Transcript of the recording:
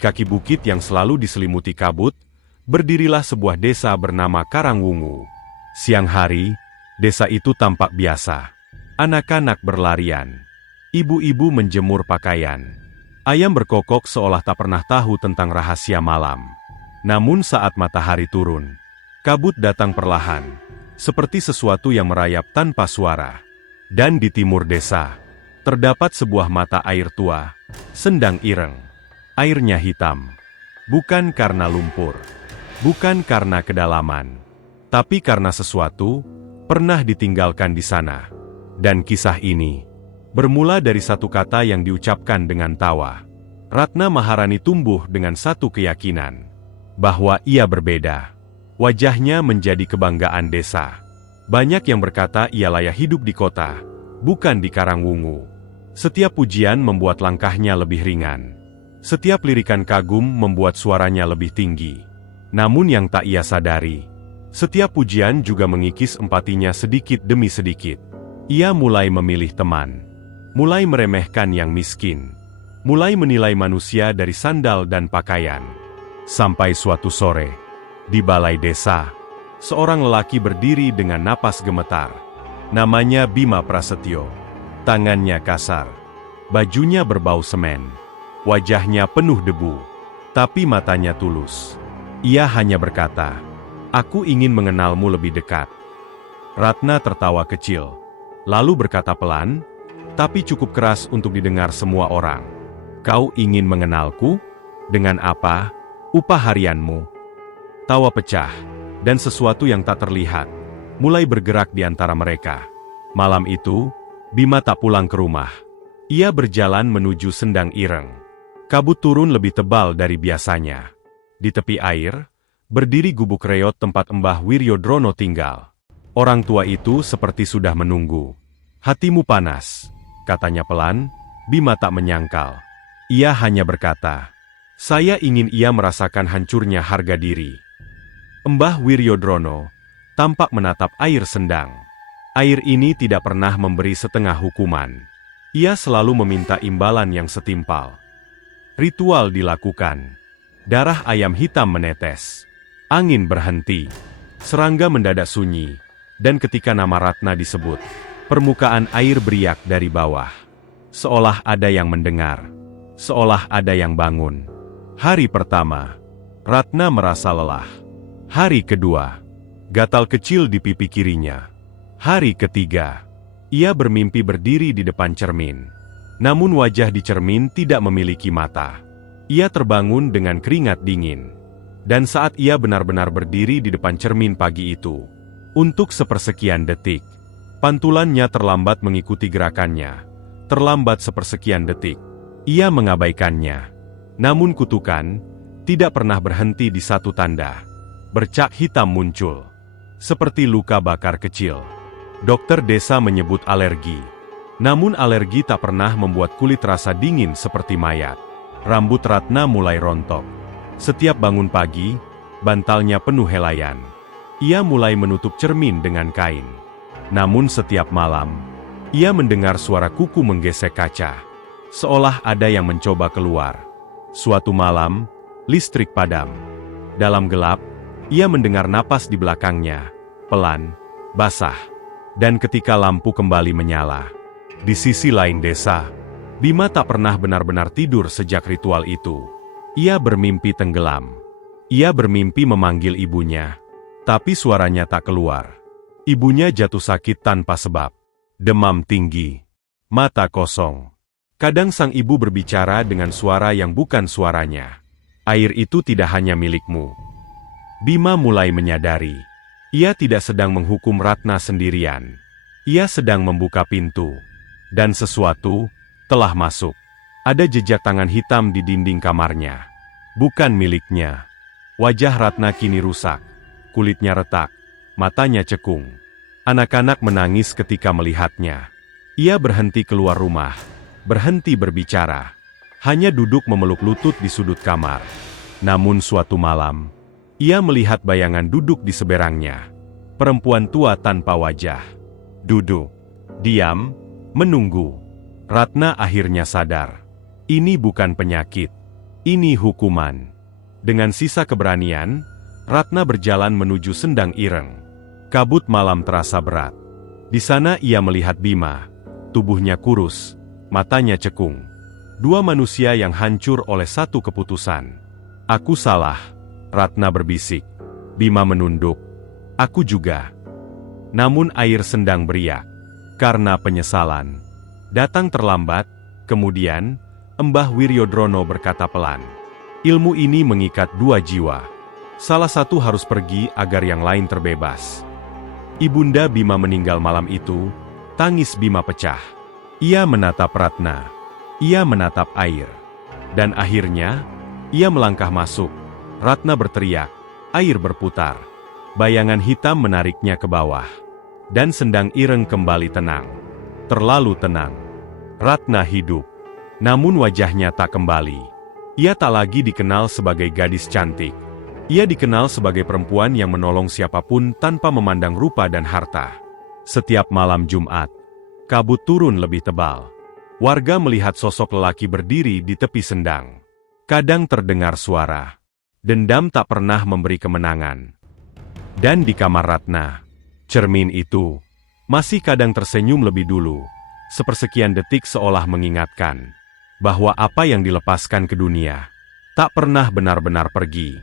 kaki bukit yang selalu diselimuti kabut, berdirilah sebuah desa bernama Karangwungu. Siang hari, desa itu tampak biasa. Anak-anak berlarian. Ibu-ibu menjemur pakaian. Ayam berkokok seolah tak pernah tahu tentang rahasia malam. Namun saat matahari turun, kabut datang perlahan, seperti sesuatu yang merayap tanpa suara. Dan di timur desa, terdapat sebuah mata air tua, sendang ireng. Airnya hitam, bukan karena lumpur, bukan karena kedalaman, tapi karena sesuatu pernah ditinggalkan di sana. Dan kisah ini bermula dari satu kata yang diucapkan dengan tawa. Ratna Maharani tumbuh dengan satu keyakinan, bahwa ia berbeda. Wajahnya menjadi kebanggaan desa. Banyak yang berkata ia layak hidup di kota, bukan di Karangwungu. Setiap pujian membuat langkahnya lebih ringan. Setiap lirikan kagum membuat suaranya lebih tinggi. Namun yang tak ia sadari, setiap pujian juga mengikis empatinya sedikit demi sedikit. Ia mulai memilih teman, mulai meremehkan yang miskin, mulai menilai manusia dari sandal dan pakaian. Sampai suatu sore, di balai desa, seorang lelaki berdiri dengan napas gemetar. Namanya Bima Prasetyo. Tangannya kasar, bajunya berbau semen, wajahnya penuh debu, tapi matanya tulus. Ia hanya berkata, "Aku ingin mengenalmu lebih dekat." Ratna tertawa kecil, lalu berkata pelan, tapi cukup keras untuk didengar semua orang. "Kau ingin mengenalku? Dengan apa? Upah harianmu?" Tawa pecah, dan sesuatu yang tak terlihat mulai bergerak di antara mereka. Malam itu, Bima tak pulang ke rumah. Ia berjalan menuju sendang ireng. Kabut turun lebih tebal dari biasanya. Di tepi air, berdiri gubuk reot tempat Mbah Wiryodrono tinggal. Orang tua itu seperti sudah menunggu. "Hatimu panas," katanya pelan. Bima tak menyangkal. Ia hanya berkata, "Saya ingin ia merasakan hancurnya harga diri." Mbah Wiryodrono tampak menatap air sendang. Air ini tidak pernah memberi setengah hukuman. Ia selalu meminta imbalan yang setimpal. Ritual dilakukan. Darah ayam hitam menetes. Angin berhenti. Serangga mendadak sunyi. Dan ketika nama Ratna disebut, permukaan air beriak dari bawah. Seolah ada yang mendengar. Seolah ada yang bangun. Hari pertama, Ratna merasa lelah. Hari kedua, gatal kecil di pipi kirinya. Hari ketiga, ia bermimpi berdiri di depan cermin. Namun wajah di cermin tidak memiliki mata. Ia terbangun dengan keringat dingin. Dan saat ia benar-benar berdiri di depan cermin pagi itu, untuk sepersekian detik, pantulannya terlambat mengikuti gerakannya. Terlambat sepersekian detik, ia mengabaikannya. Namun kutukan tidak pernah berhenti di satu tanda. Bercak hitam muncul, seperti luka bakar kecil. Dokter desa menyebut alergi. Namun alergi tak pernah membuat kulit terasa dingin seperti mayat. Rambut Ratna mulai rontok. Setiap bangun pagi, bantalnya penuh helaian. Ia mulai menutup cermin dengan kain. Namun setiap malam, ia mendengar suara kuku menggesek kaca. Seolah ada yang mencoba keluar. Suatu malam, listrik padam. Dalam gelap, ia mendengar napas di belakangnya, pelan, basah. Dan ketika lampu kembali menyala, di sisi lain desa, Bima tak pernah benar-benar tidur sejak ritual itu. Ia bermimpi tenggelam. Ia bermimpi memanggil ibunya, tapi suaranya tak keluar. Ibunya jatuh sakit tanpa sebab. Demam tinggi. Mata kosong. Kadang sang ibu berbicara dengan suara yang bukan suaranya. "Air itu tidak hanya milikmu." Bima mulai menyadari. Ia tidak sedang menghukum Ratna sendirian. Ia sedang membuka pintu. Dan sesuatu telah masuk. Ada jejak tangan hitam di dinding kamarnya. Bukan miliknya. Wajah Ratna kini rusak. Kulitnya retak. Matanya cekung. Anak-anak menangis ketika melihatnya. Ia berhenti keluar rumah. Berhenti berbicara. Hanya duduk memeluk lutut di sudut kamar. Namun suatu malam, ia melihat bayangan duduk di seberangnya. Perempuan tua tanpa wajah. Duduk. Diam. Menunggu. Ratna akhirnya sadar. Ini bukan penyakit. Ini hukuman. Dengan sisa keberanian, Ratna berjalan menuju Sendang Ireng. Kabut malam terasa berat. Di sana ia melihat Bima. Tubuhnya kurus, matanya cekung. Dua manusia yang hancur oleh satu keputusan. Aku salah, Ratna berbisik. Bima menunduk. Aku juga. Namun air Sendang beriak. Karena penyesalan. Datang terlambat, kemudian, Embah Wiryodrono berkata pelan. Ilmu ini mengikat dua jiwa. Salah satu harus pergi agar yang lain terbebas. Ibunda Bima meninggal malam itu, tangis Bima pecah. Ia menatap Ratna. Ia menatap air. Dan akhirnya, ia melangkah masuk. Ratna berteriak. Air berputar. Bayangan hitam menariknya ke bawah. Dan Sendang Ireng kembali tenang. Terlalu tenang. Ratna hidup. Namun wajahnya tak kembali. Ia tak lagi dikenal sebagai gadis cantik. Ia dikenal sebagai perempuan yang menolong siapapun tanpa memandang rupa dan harta. Setiap malam Jumat, kabut turun lebih tebal. Warga melihat sosok lelaki berdiri di tepi sendang. Kadang terdengar suara. Dendam tak pernah memberi kemenangan. Dan di kamar Ratna, cermin itu masih kadang tersenyum lebih dulu. Sepersekian detik seolah mengingatkan bahwa apa yang dilepaskan ke dunia tak pernah benar-benar pergi.